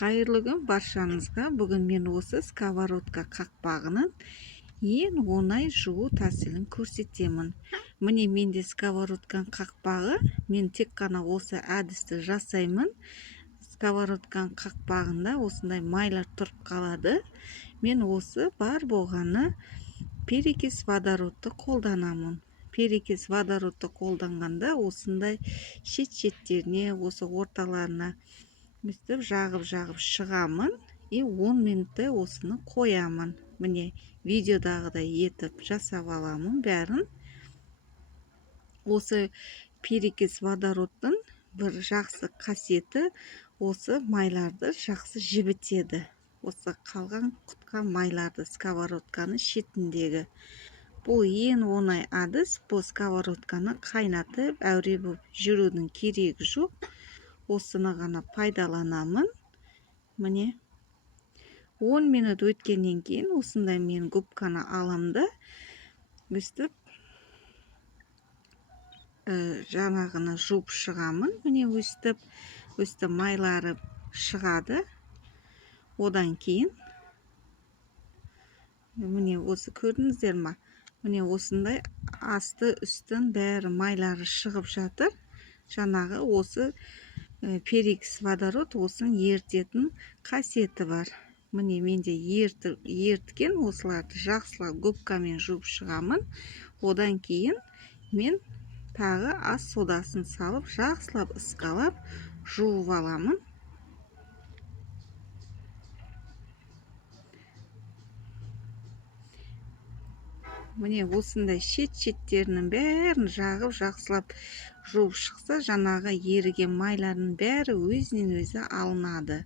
Қайырлы күн баршаңызға. Бүгін мен осы сковородка қақпағының ең оңай жуу тәсілін көрсетемін. Міне менде сковородканың қақпағы. Мен тек қана осы әдісті жасаймын. Сковородканың қақпағында осындай майлар тұрып қалады. Мен осы бар болғаны перекис водородты қолданамын. Перекис водородты қолданғанда осындай шет-шеттеріне, осы орталарына өстіп жағып шығамын. 10 минуттай осыны қоямын. Міне видеодағыдай етіп жасап аламын бәрін. Осы перекис водородтың бір жақсы қасиеті осы майларды жақсы жібітеді. Осы қалған құтқан майларды сковородканы шетіндегі. Бұл ең оңай әдіс. Бұл сковородканы қайнатып әуре болып жүрудің керегі жоқ. Осыны ғана пайдаланамын. Міне 10 минут өткеннен кейін осындай мен губканы аламды. Өстіп жаңағыны жуып шығамын. Міне өстіп майлары шығады. Одан кейін міне осы көрдіңіздер ма? Міне осындай асты үстін бәрі майлары шығып жатыр. Жаңағы осы перекис водород осыны ертетін қасиеті бар. Міне менде ерткен осыларды жақсылап губкамен жуып шығамын. Одан кейін мен тағы ас содасын салып жақсылап ысқалап жуып аламын. Міне осындай шет-шеттерінің бәрін жағып жақсылап жуып шықса, жаңағы еріген майлардың бәрі өзінен өзі алынады.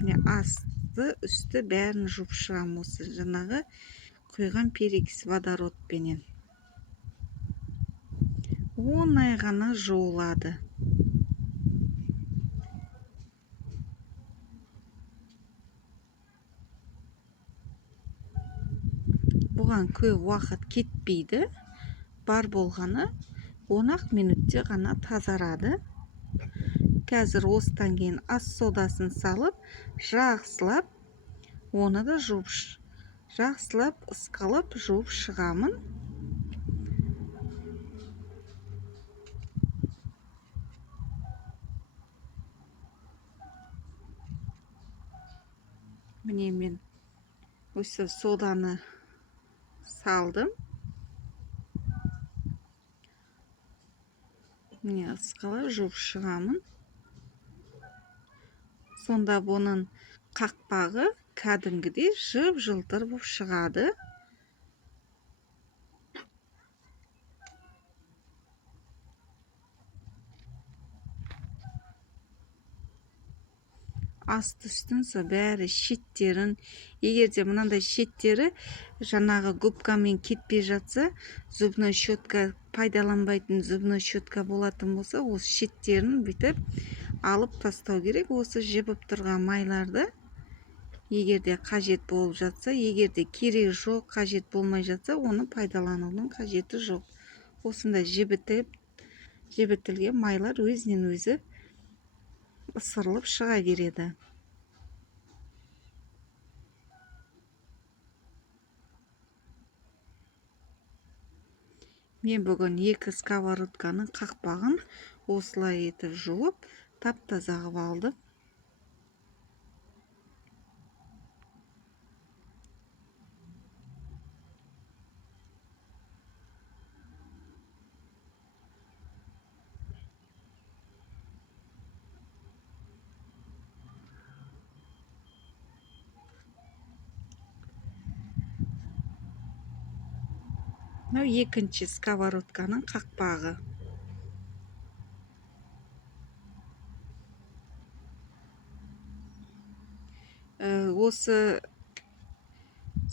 Міне асты үсті бәрін жуып шығам осы жаңағы құйған перекис водородпенен. Оңай ғана жуылады. Бұған көп уақыт кетпейді. Бар болғаны 10 минутте ғана тазарады. Қазір осыдан кейін ас содасын салып, жақсылап оны да жақсылап ысқалап жуып шығамын. Міне мен осы соданы салдым. Міне ысқалап жуып шығамын. Сонда бұның қақпағы кәдімгідей жып-жылтыр болып шығады. Асты үстін бәрі шеттерін, егерде мынандай шеттері жаңағы губкамен кетпей жатса, зубной щетка пайдаланбайтын зубной щетка болатын болса, осы шеттерін бүйтіп алып тастау керек. Осы жібіп тұрған майларды егерде қажет болып жатса, егерде керек жоқ, қажет болмай жатса, оны пайдаланудың қажеті жоқ. Осындай жібітілген майлар өзінен өзі ысырылып шыға береді. Мен бүгін 2 сковородканың қақпағын осылай етіп жуып, тап-таза қылып алдым. Мынау екінші сковородканың қақпағы. Осы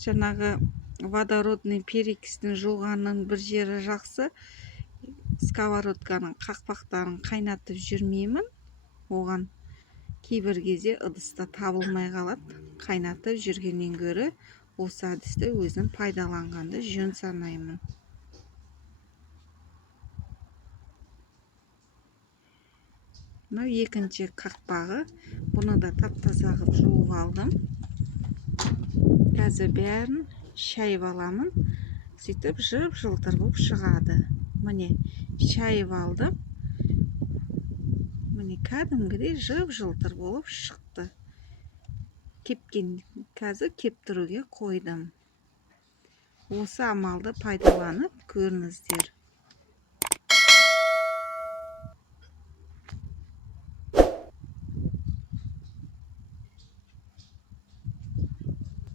жаңағы водородный перекистің жуғанның бір жері жақсы. Сковородканың қақпақтарын қайнатып жүрмеймін. Оған кейбір кезде ыдыста табылмай қалады. Қайнатып жүргеннен гөрі осы әдісті өзім пайдаланғанды жөн санаймын. мынау екінші қақпағы. Бұны да тап-таза қылып жуып алдым. Қазір бәрін шайып аламын. Сөйтіп жып-жылтыр болып шығады. Міне шайып алдым. Міне кәдімгідей жып-жылтыр болып шықты. Кепкен қазір кептіруге қойдым. Осы амалды пайдаланып көріңіздер.